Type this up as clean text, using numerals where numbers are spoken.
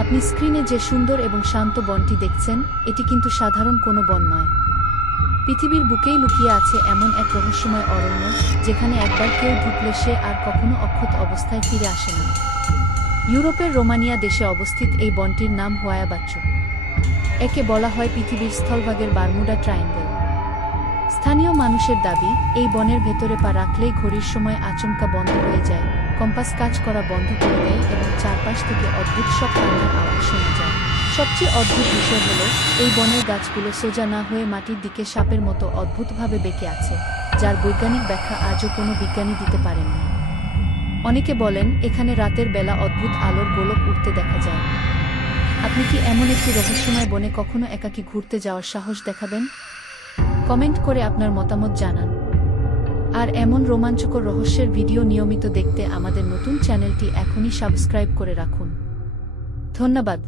আপনি স্ক্রিনে যে সুন্দর এবং শান্ত বনটি দেখছেন, এটি কিন্তু সাধারণ কোনো বন নয়। পৃথিবীর বুকেই লুকিয়ে আছে এমন এক রহস্যময় অরণ্য, যেখানে একবার কেউ ঢুকলে সে আর কখনো অক্ষত অবস্থায় ফিরে আসে না। ইউরোপের রোমানিয়া দেশে অবস্থিত এই বনটির নাম হোয়ায়া বাচ্চু। একে বলা হয় পৃথিবীর স্থলভাগের বারমুডা ট্রায়াঙ্গল। স্থানীয় মানুষের দাবি, এই বনের ভেতরে পা রাখলেই ঘড়ির সময় আচমকা বন্ধ হয়ে যায়, কম্পাস কাজ করা বন্ধ করে দেয় এবং চারপাশ থেকে অদ্ভুত সব কান্নার আওয়াজ শোনা যায়। সবচেয়ে অদ্ভুত বিষয় হলো, এই বনের গাছগুলো সোজা না হয়ে মাটির দিকে সাপের মতো অদ্ভুতভাবে বেঁকে আছে, যার বৈজ্ঞানিক ব্যাখ্যা আজও কোনো বিজ্ঞানী দিতে পারেননি। অনেকে বলেন, এখানে রাতের বেলা অদ্ভুত আলোর গোলক উঠতে দেখা যায়। আপনি কি এমন একটি রহস্যময় বনে কখনো একাকী ঘুরতে যাওয়ার সাহস দেখাবেন? কমেন্ট করে আপনার মতামত জানান। আর এমন রোমাঞ্চকর রহস্যের ভিডিও নিয়মিত দেখতে আমাদের নতুন চ্যানেলটি এখনই সাবস্ক্রাইব করে রাখুন। ধন্যবাদ।